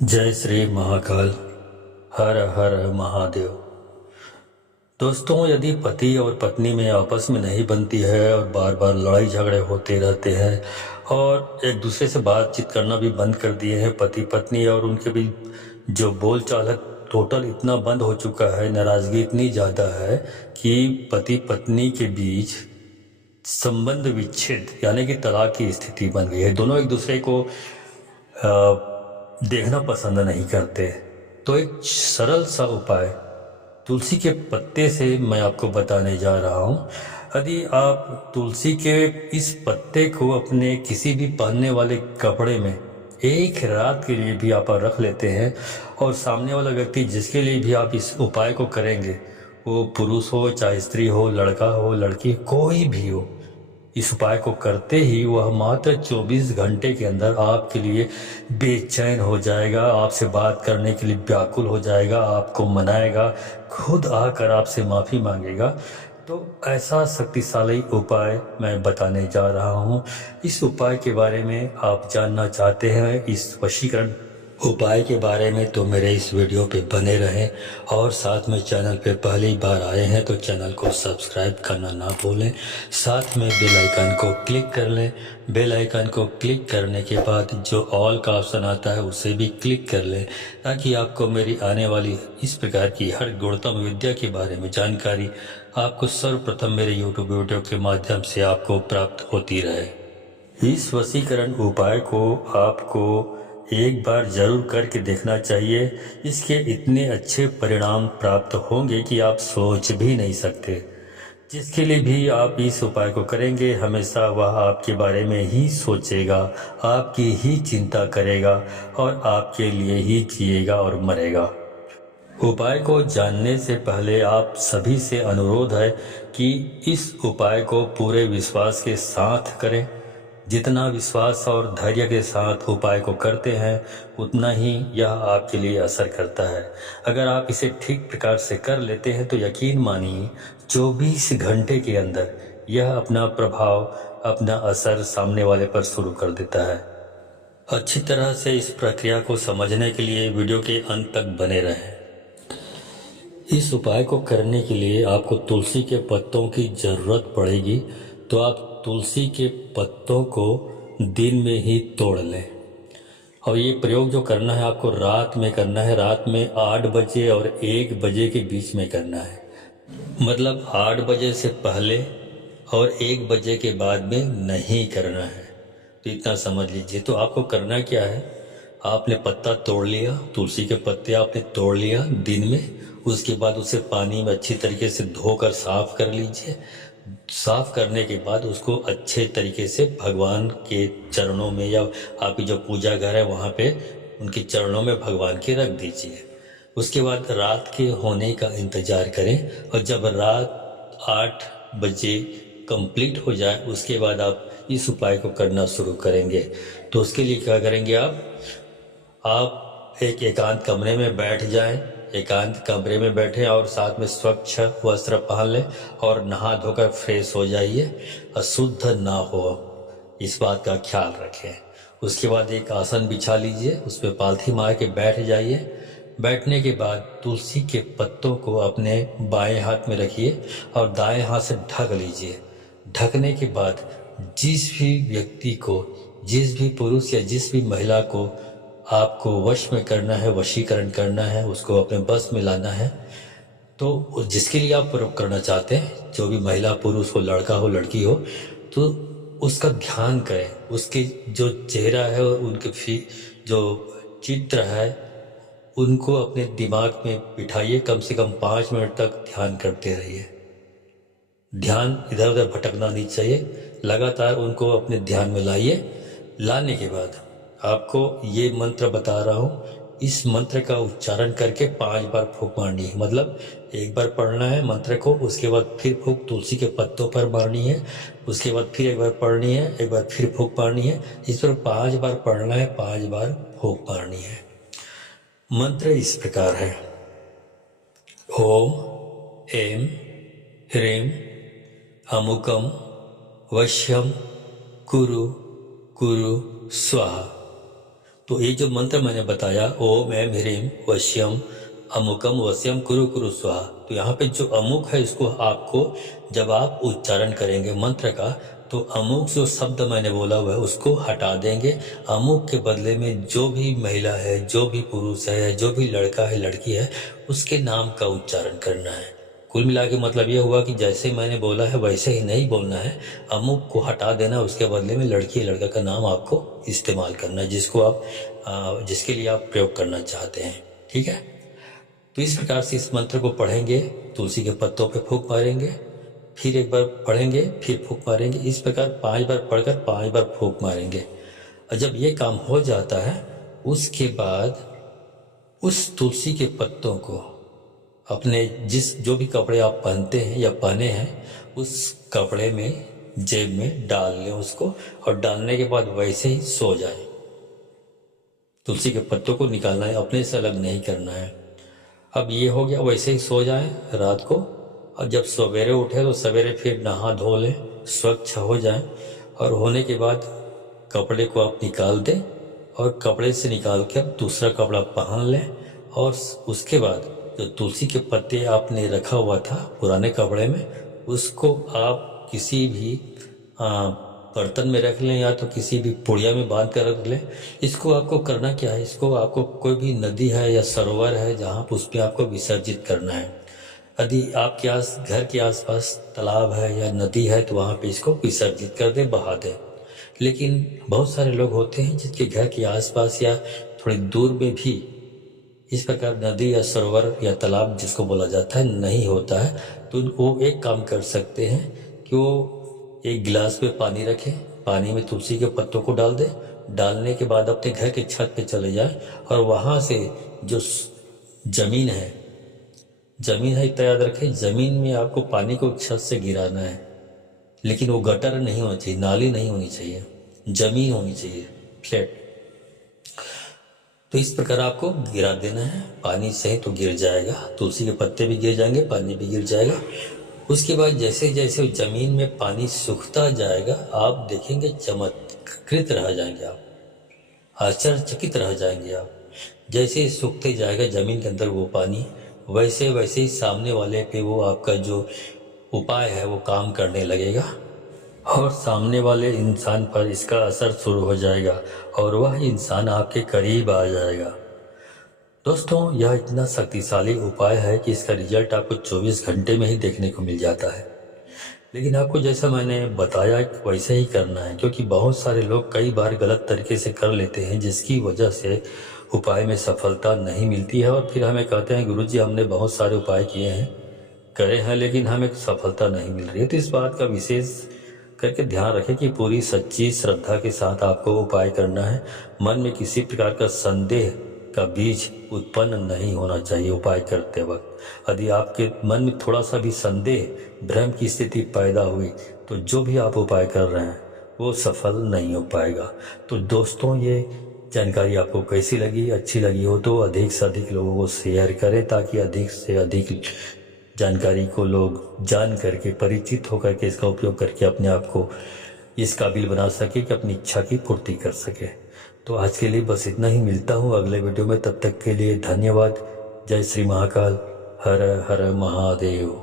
जय श्री महाकाल। हर हर महादेव। दोस्तों, यदि पति और पत्नी में आपस में नहीं बनती है और बार बार लड़ाई झगड़े होते रहते हैं और एक दूसरे से बातचीत करना भी बंद कर दिए हैं पति पत्नी, और उनके भी जो बोल चाल है टोटल इतना बंद हो चुका है, नाराज़गी इतनी ज़्यादा है कि पति पत्नी के बीच संबंध विच्छेद यानी कि तलाक की स्थिति बन गई है। दोनों एक दूसरे को देखना पसंद नहीं करते। तो एक सरल सा उपाय तुलसी के पत्ते से मैं आपको बताने जा रहा हूँ। यदि आप तुलसी के इस पत्ते को अपने किसी भी पहनने वाले कपड़े में एक रात के लिए भी आप रख लेते हैं और सामने वाला व्यक्ति जिसके लिए भी आप इस उपाय को करेंगे, वो पुरुष हो चाहे स्त्री हो, लड़का हो लड़की, कोई भी हो, इस उपाय को करते ही वह मात्र 24 घंटे के अंदर आपके लिए बेचैन हो जाएगा, आपसे बात करने के लिए व्याकुल हो जाएगा, आपको मनाएगा, खुद आकर आपसे माफ़ी मांगेगा। तो ऐसा शक्तिशाली उपाय मैं बताने जा रहा हूँ। इस उपाय के बारे में आप जानना चाहते हैं, इस वशीकरण उपाय के बारे में, तो मेरे इस वीडियो पे बने रहें। और साथ में चैनल पे पहली बार आए हैं तो चैनल को सब्सक्राइब करना ना भूलें। साथ में बेल आइकन को क्लिक कर लें। बेल आइकन को क्लिक करने के बाद जो ऑल का ऑप्शन आता है उसे भी क्लिक कर लें, ताकि आपको मेरी आने वाली इस प्रकार की हर गुणतम विद्या के बारे में जानकारी आपको सर्वप्रथम मेरे यूट्यूब वीडियो के माध्यम से आपको प्राप्त होती रहे। इस वशीकरण उपाय को आपको एक बार जरूर करके देखना चाहिए। इसके इतने अच्छे परिणाम प्राप्त होंगे कि आप सोच भी नहीं सकते। जिसके लिए भी आप इस उपाय को करेंगे, हमेशा वह आपके बारे में ही सोचेगा, आपकी ही चिंता करेगा और आपके लिए ही जिएगा और मरेगा। उपाय को जानने से पहले आप सभी से अनुरोध है कि इस उपाय को पूरे विश्वास के साथ करें। जितना विश्वास और धैर्य के साथ उपाय को करते हैं, उतना ही यह आपके लिए असर करता है। अगर आप इसे ठीक प्रकार से कर लेते हैं तो यकीन मानिए 24 घंटे के अंदर यह अपना प्रभाव, अपना असर सामने वाले पर शुरू कर देता है। अच्छी तरह से इस प्रक्रिया को समझने के लिए वीडियो के अंत तक बने रहें। इस उपाय को करने के लिए आपको तुलसी के पत्तों की ज़रूरत पड़ेगी। तो आप तुलसी के पत्तों को दिन में ही तोड़ लें। और ये प्रयोग जो करना है आपको रात में करना है। रात में 8 बजे और 1 बजे के बीच में करना है। मतलब 8 बजे से पहले और 1 बजे के बाद में नहीं करना है। तो इतना समझ लीजिए। तो आपको करना क्या है, आपने पत्ता तोड़ लिया, तुलसी के पत्ते आपने तोड़ लिया दिन में। उसके बाद उसे पानी में अच्छी तरीके से धोकर साफ कर लीजिए। साफ करने के बाद उसको अच्छे तरीके से भगवान के चरणों में, या आपकी जो पूजा घर है वहाँ पे उनके चरणों में भगवान के रख दीजिए। उसके बाद रात के होने का इंतज़ार करें, और जब रात 8 बजे कंप्लीट हो जाए उसके बाद आप इस उपाय को करना शुरू करेंगे। तो उसके लिए क्या करेंगे, आप एक एकांत कमरे में बैठ जाएं। एकांत कमरे में बैठें और साथ में स्वच्छ वस्त्र पहन लें और नहा धोकर फ्रेश हो जाइए। अशुद्ध ना हो, इस बात का ख्याल रखें। उसके बाद एक आसन बिछा लीजिए, उस पर पालथी मार के बैठ जाइए। बैठने के बाद तुलसी के पत्तों को अपने बाएं हाथ में रखिए और दाएं हाथ से ढक लीजिए। ढकने के बाद जिस भी व्यक्ति को, जिस भी पुरुष या जिस भी महिला को आपको वश में करना है, वशीकरण करना है, उसको अपने बस में लाना है, तो जिसके लिए आप प्रयोग करना चाहते हैं, जो भी महिला पुरुष हो, लड़का हो लड़की हो, तो उसका ध्यान करें। उसके जो चेहरा है और उनके जो चित्र है उनको अपने दिमाग में बिठाइए। कम से कम 5 मिनट तक ध्यान करते रहिए। ध्यान इधर उधर भटकना नहीं चाहिए। लगातार उनको अपने ध्यान में लाइए। लाने के बाद आपको ये मंत्र बता रहा हूँ, इस मंत्र का उच्चारण करके 5 बार फूंक मारनी है। मतलब एक बार पढ़ना है मंत्र को, उसके बाद फिर फूंक तुलसी के पत्तों पर मारनी है, उसके बाद फिर एक बार पढ़नी है, एक बार फिर फूंक मारनी है। इस पर 5 बार पढ़ना है, 5 बार फूंक मारनी है। मंत्र इस प्रकार है: ओम ऐं ह्रीं अमुकम वश्यम कुरु कुरु स्वाहा। तो ये जो मंत्र मैंने बताया, ओम ऐं ह्रीं वश्यम अमुकम वश्यम कुरु कुरु स्वाहा, तो यहाँ पे जो अमुक है इसको आपको जब आप उच्चारण करेंगे मंत्र का, तो अमुक जो शब्द मैंने बोला हुआ है उसको हटा देंगे। अमुक के बदले में जो भी महिला है, जो भी पुरुष है, जो भी लड़का है, लड़की है, उसके नाम का उच्चारण करना है। कुल मिला के मतलब ये हुआ कि जैसे मैंने बोला है वैसे ही नहीं बोलना है, अमुक को हटा देना, उसके बदले में लड़की लड़का का नाम आपको इस्तेमाल करना है, जिसको आप जिसके लिए आप प्रयोग करना चाहते हैं। ठीक है, तो इस प्रकार से इस मंत्र को पढ़ेंगे, तुलसी के पत्तों पे फूंक मारेंगे, फिर एक बार पढ़ेंगे, फिर फूंक मारेंगे, इस प्रकार 5 बार पढ़कर 5 बार फूंक मारेंगे। और जब ये काम हो जाता है उसके बाद उस तुलसी के पत्तों को अपने जो भी कपड़े आप पहनते हैं या पहने हैं उस कपड़े में जेब में डाल लें उसको, और डालने के बाद वैसे ही सो जाए। तुलसी के पत्तों को निकालना है, अपने से अलग नहीं करना है। अब ये हो गया, वैसे ही सो जाए रात को, और जब सवेरे उठे तो सवेरे फिर नहा धो लें, स्वच्छ हो जाए, और होने के बाद कपड़े को आप निकाल दें और कपड़े से निकाल के आप दूसरा कपड़ा पहन लें। और उसके बाद जो तुलसी के पत्ते आपने रखा हुआ था पुराने कपड़े में, उसको आप किसी भी बर्तन में रख लें या तो किसी भी पुड़िया में बांध कर रख लें। इसको आपको करना क्या है, इसको आपको कोई भी नदी है या सरोवर है जहाँ उस पर आपको विसर्जित करना है। यदि आपके घर के आसपास तालाब है या नदी है तो वहाँ पे इसको विसर्जित कर दें, बहा दें। लेकिन बहुत सारे लोग होते हैं जिनके घर के आसपास या थोड़ी दूर में भी इस प्रकार नदी या सरोवर या तालाब जिसको बोला जाता है नहीं होता है, तो वो एक काम कर सकते हैं कि वो एक गिलास में पानी रखें, पानी में तुलसी के पत्तों को डाल दें, डालने के बाद अपने घर के छत पे चले जाएं और वहाँ से जो जमीन है इतना याद रखें, जमीन में आपको पानी को छत से गिराना है, लेकिन वो गटर नहीं होना चाहिए, नाली नहीं होनी चाहिए, जमीन होनी चाहिए फ्लैट। तो इस प्रकार आपको गिरा देना है, पानी से तो गिर जाएगा, तुलसी के पत्ते भी गिर जाएंगे, पानी भी गिर जाएगा। उसके बाद जैसे जैसे जमीन में पानी सूखता जाएगा आप देखेंगे चमत्कृत रह जाएंगे, आप आश्चर्यचकित रह जाएंगे। आप जैसे सूखते जाएगा जमीन के अंदर वो पानी, वैसे वैसे ही सामने वाले पे वो आपका जो उपाय है वो काम करने लगेगा और सामने वाले इंसान पर इसका असर शुरू हो जाएगा और वह इंसान आपके करीब आ जाएगा। दोस्तों, यह इतना शक्तिशाली उपाय है कि इसका रिजल्ट आपको 24 घंटे में ही देखने को मिल जाता है। लेकिन आपको जैसा मैंने बताया वैसे ही करना है, क्योंकि बहुत सारे लोग कई बार गलत तरीके से कर लेते हैं जिसकी वजह से उपाय में सफलता नहीं मिलती है और फिर हमें कहते हैं गुरुजी हमने बहुत सारे उपाय किए हैं, करे हैं, लेकिन हमें सफलता नहीं मिल रही है। तो इस बात का विशेष करके ध्यान रखें कि पूरी सच्ची श्रद्धा के साथ आपको उपाय करना है। मन में किसी प्रकार का संदेह का बीज उत्पन्न नहीं होना चाहिए उपाय करते वक्त। यदि आपके मन में थोड़ा सा भी संदेह, भ्रम की स्थिति पैदा हुई तो जो भी आप उपाय कर रहे हैं वो सफल नहीं हो पाएगा। तो दोस्तों, ये जानकारी आपको कैसी लगी? अच्छी लगी हो तो अधिक से अधिक लोगों को शेयर करें ताकि अधिक से अधिक जानकारी को लोग जान करके, परिचित होकर के इसका उपयोग करके अपने आप को इस काबिल बना सके कि अपनी इच्छा की पूर्ति कर सके। तो आज के लिए बस इतना ही, मिलता हूँ अगले वीडियो में, तब तक के लिए धन्यवाद। जय श्री महाकाल, हर हर महादेव।